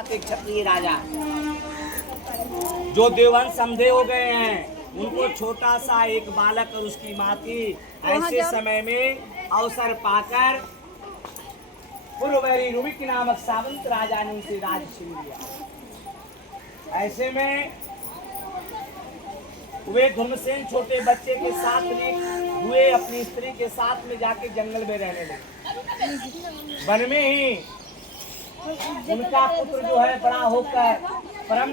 एक क्षत्रिय राजा जो देववंश समधे हो गए हैं, उनको छोटा सा एक बालक और उसकी माँ थी। ऐसे समय में अवसर पाकर पूर्ववैरी रुबिक नामक सावंत राजा ने उनसे राज छीन लिया। ऐसे में वे धर्मसेन छोटे बच्चे के साथ में हुए अपनी स्त्री के साथ में जाके जंगल में रहने लगे। वन में ही उनका पुत्र जो है बड़ा होकर परम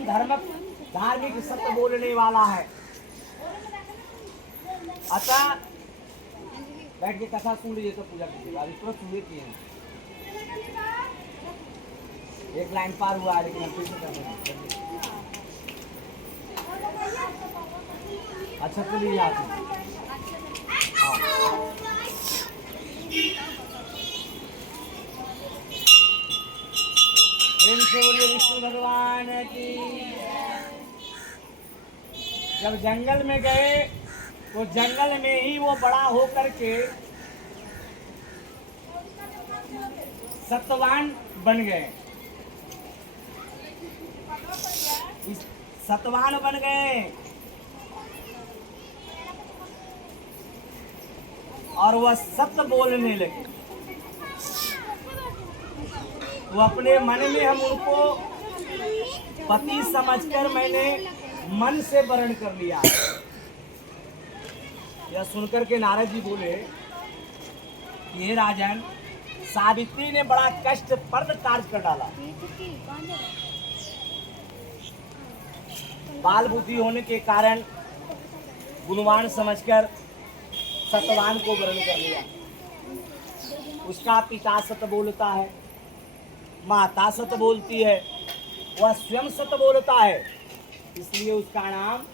धार्मिक सत्य बोलने वाला है। अतः बैठ के कथा सुन लीजिए तो पूजा कीजिएगा। अभी तुरंत सुन लेती हैं, एक लाइन पार हुआ है लेकिन हम फिर से कर रहे हैं। अच्छा तो लीजिए आप। बोलिए विष्णु भगवान की। जब जंगल में गए तो जंगल में ही वो बड़ा होकर के सत्यवान बन गए। सत्यवान बन गए और वह सत्य बोलने लगे। वो अपने मन में हम उनको पति समझकर मैंने मन से वर्ण कर लिया। यह सुनकर के नारद जी बोले कि हे राजन, सावित्री ने बड़ा कष्टप्रद कार्य कर डाला। बाल बुद्धि होने के कारण गुणवान समझकर सत्यवान को वर्ण कर लिया। उसका पिता सत्य बोलता है, माता सत्य बोलती है, वह स्वयं सत्य बोलता है, इसलिए उसका नाम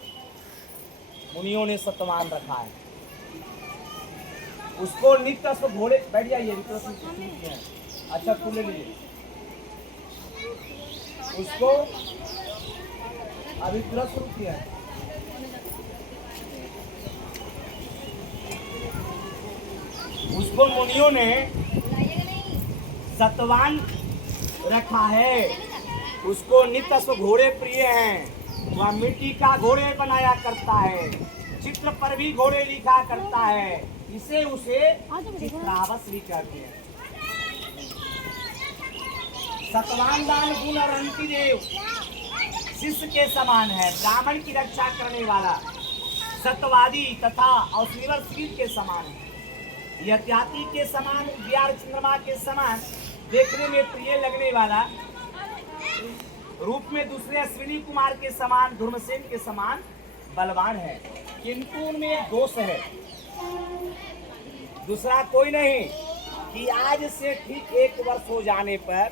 मुनियों ने सत्यवान रखा है। उसको नित्य स्व घोड़े बैठ जाइए। अच्छा फूल ले लीजिए। उसको अभी तुरंत शुरू किया है। उसको मुनियों ने सत्यवान रखा है। उसको नित्य स्व घोड़े प्रिय हैं। वह मिट्टी का घोड़े बनाया करता है, चित्र पर भी घोड़े लिखा करता है, इसे उसे चित्रावश भी कहते हैं। सत्यवान दान गुण और अंतिदेव शिष्य के समान है। ब्राह्मण की रक्षा करने वाला सत्यवादी तथा औषधीवर शिव के समान है। यत्याति के समान, उजियार चंद्रमा के समान देखने में प्रिय लगने वाला, रूप में दूसरे अश्विनी कुमार के समान, धर्मसेन के समान बलवान है। किंतु उनमें एक दोष है, दूसरा कोई नहीं, कि आज से ठीक 1 वर्ष हो जाने पर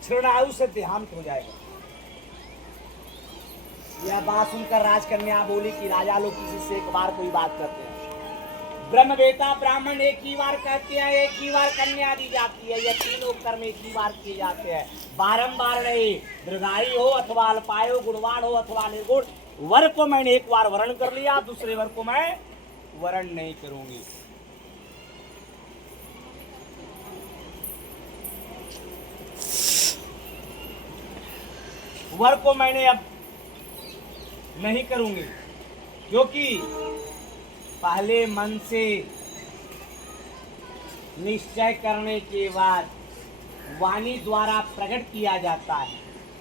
क्षीणायु से देहांत हो जाएगा। यह बात सुनकर राजकन्या बोली कि राजा लोग किसी से एक बार कोई बात करते हैं, ब्रह्मवेता ब्राह्मण एक ही बार कहते हैं, एक ही बार कन्या दी जाती है। यह तीनों कर्म एक ही बार किए जाते हैं, बारंबार नहीं। दीर्घायु हो अथवा अल्पायु, गुणवान हो अथवा निर्गुण, वर को मैंने एक बार वर्ण कर लिया, दूसरे वर को मैं वर्ण नहीं करूंगी। वर को मैंने अब नहीं करूंगी, क्योंकि पहले मन से निश्चय करने के बाद वाणी द्वारा प्रकट किया जाता है,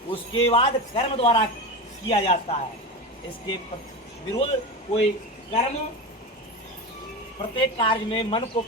उसके बाद कर्म द्वारा किया जाता है। इसके विरुद्ध कोई कर्म प्रत्येक कार्य में मन को